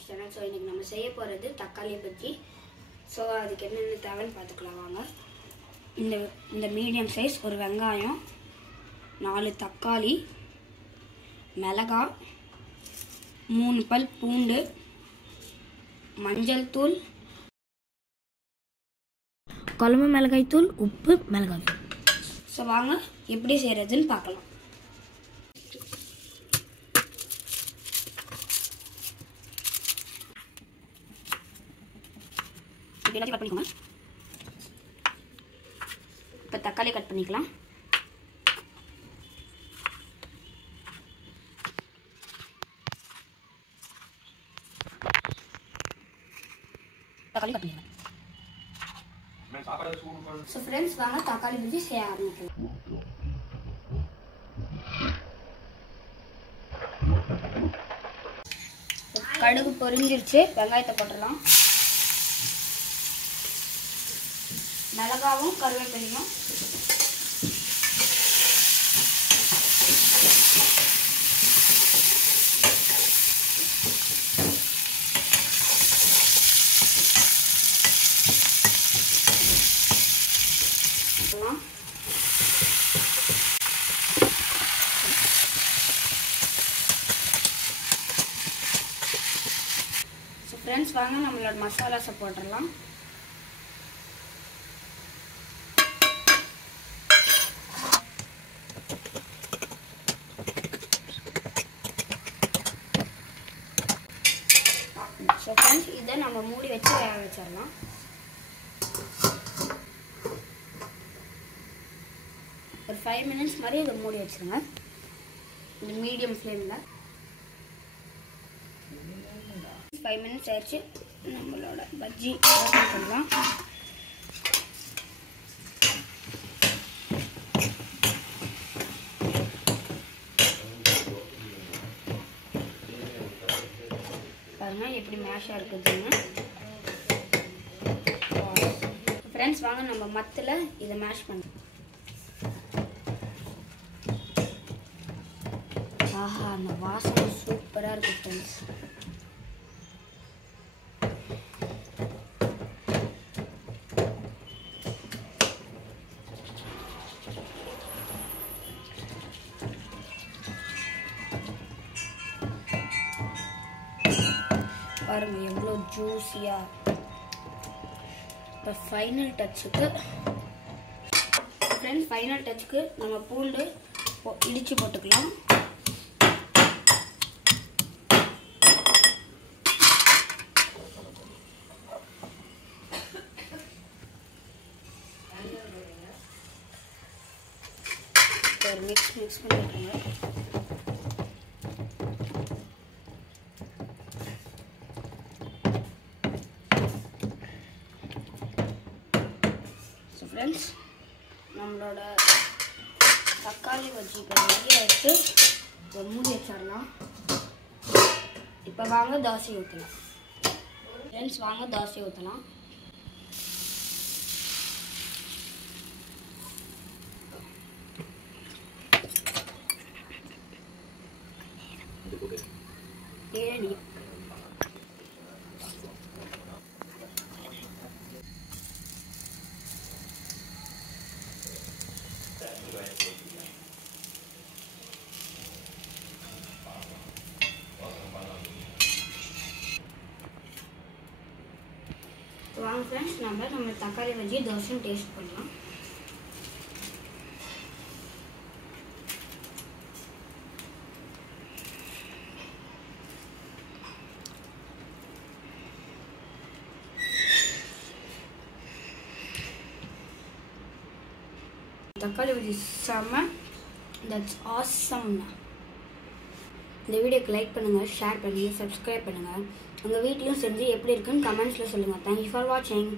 English channel. So இன்னைக்கு நம்ம செய்ய போறது தக்காளி பஜ்ஜி. So அதுக்கு என்னென்ன தேவைன்னு பார்த்துக்கலாம் வாங்க. இந்த மீடியம் சைஸ் ஒரு வெங்காயம், 4 தக்காளி, மிளகாய், 3 பல் பூண்டு, மஞ்சள் தூள், குழம்பு மிளகாய் தூள், உப்பு, மிளகாய் தூள். So வாங்க எப்படி செய்யறதுன்னு பார்க்கலாம். எல்லாத்தையும் கட் பண்ணிக்கோங்க. இப்போ தக்காளி கட் பண்ணிக்கலாம். தக்காளி கட் பண்ணிக்கலாம். ஸோ ஃப்ரெண்ட்ஸ் வாங்க தக்காளி பஜ்ஜி செய்ய ஆரம்பிக்கலாம். கடுகு பொரிஞ்சிருச்சு, வெங்காயத்தை போட்டுடலாம். மிளகாவும் கருவேப்பிலையும், ஃப்ரெண்ட்ஸ் வாங்க நம்மளோட மசாலாஸை போட்டுடலாம். ஸோ ஃப்ரெண்ட்ஸ் இதை நம்ம மூடி வச்சு வேக வச்சிடலாம். ஒரு 5 minutes மாதிரி இதை மூடி வச்சுருங்க இந்த மீடியம் ஃப்ளேமில். 5 minutes ஆயிடுச்சு. நம்மளோட பஜ்ஜி ஓப்பன் பண்ணலாம். பாருங்க எப்படி மேஷாக இருக்குதுன்னு. ஃப்ரெண்ட்ஸ் வாங்க நம்ம மத்தில் இதை மேஷ் பண்ணலாம். ஆஹா, அந்த வாசனை சூப்பராக இருக்குது ஃப்ரெண்ட்ஸ். பாருங்க எவ்வளோ ஜூஸியா. இப்போ ஃபைனல் டச்சுக்கு ஃப்ரெண்ட்ஸ் ஃபைனல் டச்சுக்கு நம்ம பூண்டு இடித்து போட்டுக்கலாம். ஒரு மிக்ஸ் பண்ணிக்கோங்க. ஃப்ரெண்ட்ஸ் நம்மளோட தக்காளி பஜ்ஜி இப்போ ரெடி ஆகிட்டு ஒரு மூடி வச்சிடலாம். இப்போ வாங்க தோசை ஊற்றலாம். ஃப்ரெண்ட்ஸ் வாங்க தோசை ஊற்றலாம். ஏழு வாங்க ஃப்ரெண்ட்ஸ் நம்ம தக்காளி பஜ்ஜி தோசையும் டேஸ்ட் பண்ணலாம். தக்காளி பஜ்ஜி செம்ம. தட்ஸ் ஆசம்ண்ணா. இந்த வீடியோக்கு லைக் பண்ணுங்கள், ஷேர் பண்ணுங்கள், சப்ஸ்கிரைப் பண்ணுங்கள். உங்கள் வீட்லையும் செஞ்சு எப்படி இருக்குன்னு கமெண்ட்ஸில் சொல்லுங்கள். தேங்க்யூ ஃபார் வாட்சிங்.